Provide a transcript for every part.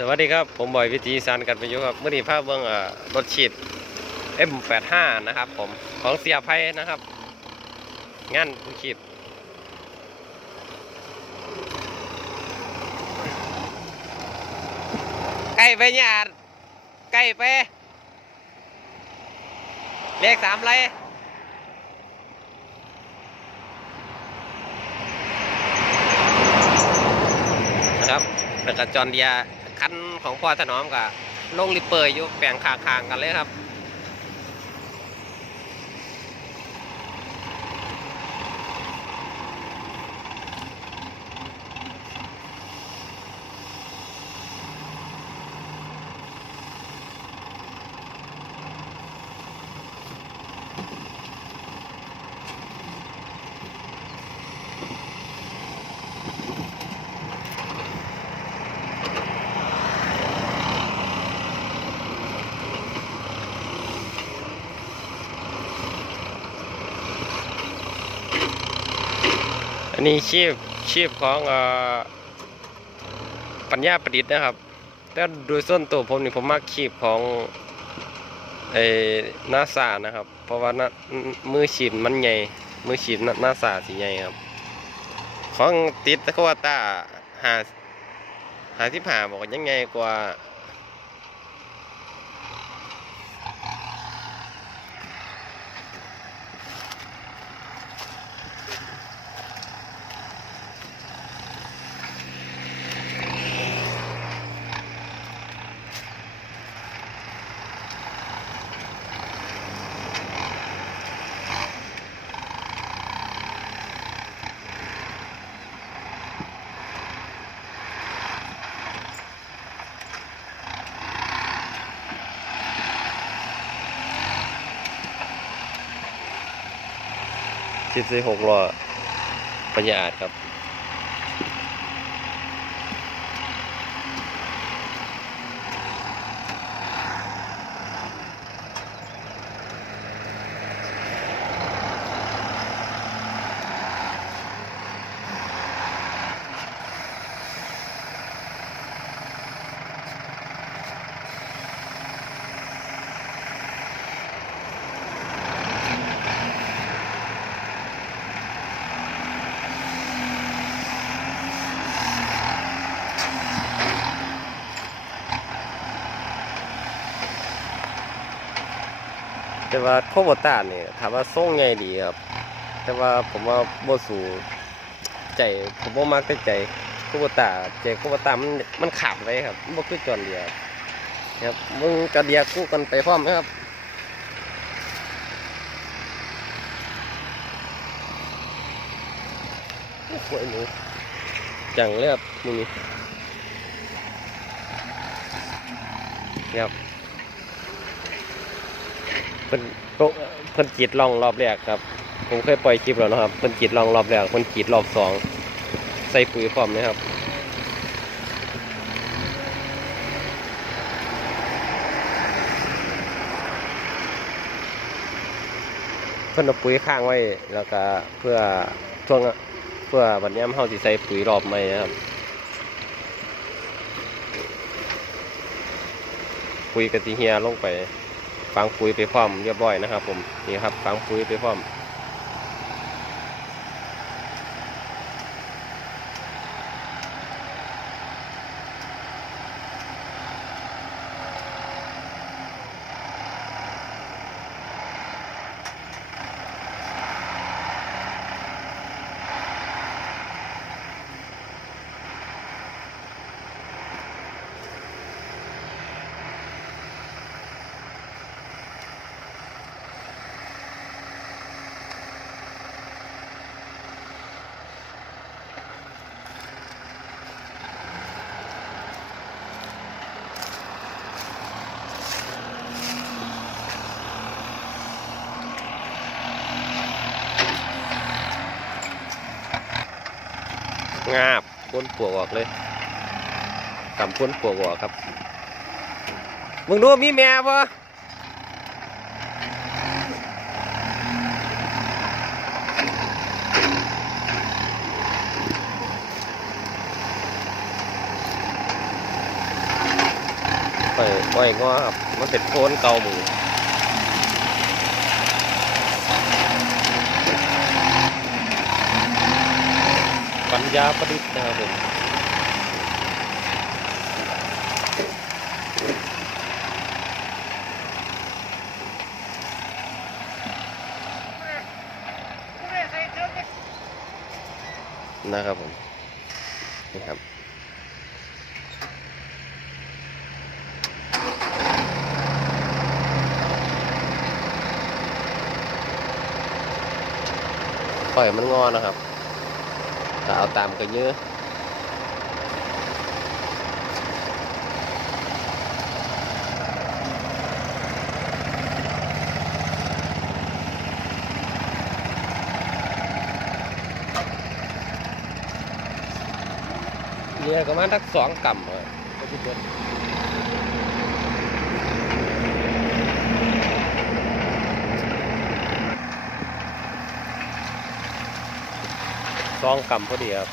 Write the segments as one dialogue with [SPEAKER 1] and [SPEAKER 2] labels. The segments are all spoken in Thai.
[SPEAKER 1] สวัสดีครับ ผมบอยวิธีสารกันไปอยู่ครับเมื่อนี้ภาพเบื้องรถฉีด M85 นะครับผมของเสียไพนะครับ งานผู้ฉีดใกล้ไปเนี่ยใกล้ไปเลขสามไรนะครับแล้วก็จอนเดีย คันของพ่อถนอมกับลงริปเปอร์อยู่แปลงคางๆกันเลยครับ อันนี้ชีพชีพของอปัญญาประดิษฐ์นะครับ แต่โดยส่วนตัวผมนี่ผมมักชีพของไอ้นาซานะครับ เพราะว่ามือฉีดมันใหญ่มือฉีดนาซาสีใหญ่ครับ ของติดตะกวาตาหาหาที่ผ่าบอกยังไงกว่า สิบสี่หกล้อปัญญาอาจครับ แต่ว่าโคบต้าเนี่ยถามว่าส่งไงดีครับ แต่ว่าผมว่าโบสูใจผมบ่มักแต่ใจโคบต้าใจโคบต้ามันมันขาดไว้ครับบคือจอนเดียครับครับมึงกระเดียคู่กันไปพร้อมไหมครับโอ้โหนูจังเลยครับมึงนี่ครับ พิ่นโตเพิ่นกรีดลองรอบแรกครับ ผมเคยปล่อยคลิปแล้วนะครับเพิ่นกรีดลองรอบแรกเพิ่นกรีดรอบสองใส่ปุ๋ยพร้อมนะครับเพิ่นเอาปุ๋ยข้างไว้แล้วก็เพื่อช่วงเพื่อวันนี้เฮาสิใส่ปุ๋ยรอบใหม่นะครับปุ๋ยกะสิเฮียลงไป ฝังปุ๋ยไปพร้อมเรียบร้อยนะครับ ผมนี่ครับฝังปุ๋ยไปพร้อม งาบพ้นปวกออกเลยกำพ้นปวกออกครับ มึงดูมีแม่ปะปล่อยปล่อยงอครับมันเป็นโคนเก่ามูปั ญญาประดิษฐ์นะครับผมนะครับผมนี่ครับปล่อยมันงอนะครับ ถ้าเอาตามกันเยอะเนี่ยก็มาทัก สองกำอะก็ที่เกิดสองกำพอดีครับ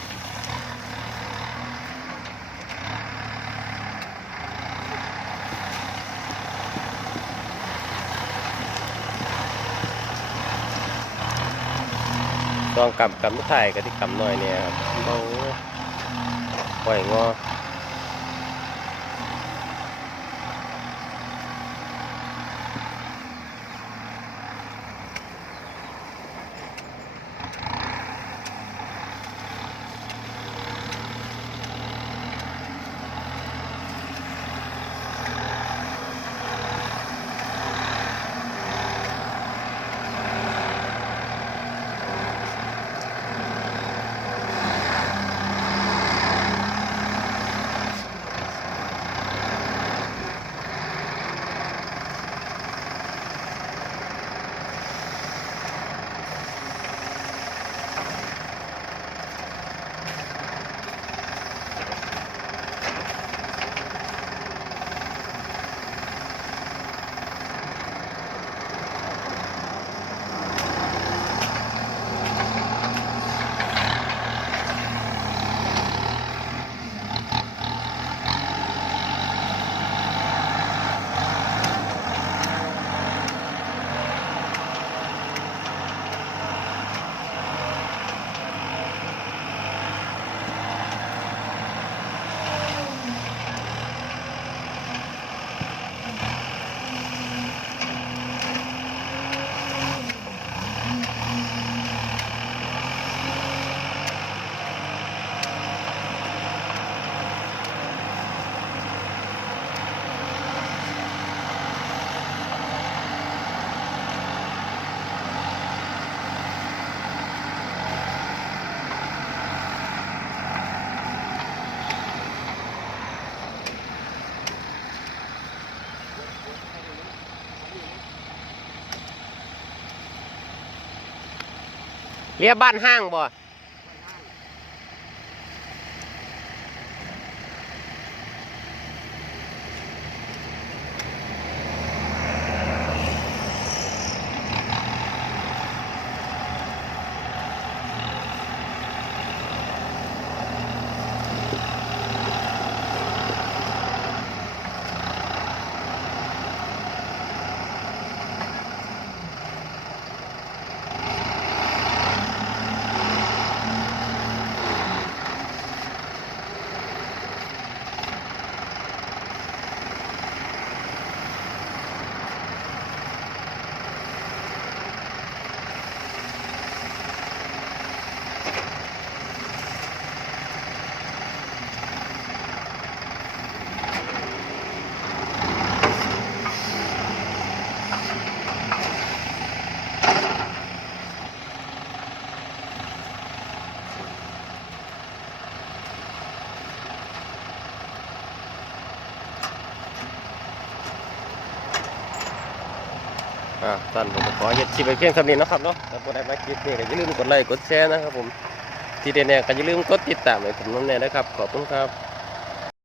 [SPEAKER 1] ลองกำกำไม่ถ่ายกับที่กำน้อยเนี่ยครับเบาปล่อยงอ เรียบบ้านห้างบ่ อ่าท่านผมขอเฮ็ดชิปไปเพียงสำนี้นะครับเนาะถ้าบ่ได้มาคลิปนี้ก็อย่าลืมกดไลค์กดแชร์นะครับผมที่แน่ๆก็อย่าลืมกดติดตามให้ผมน้ำแน่นะครับขอบคุณครับ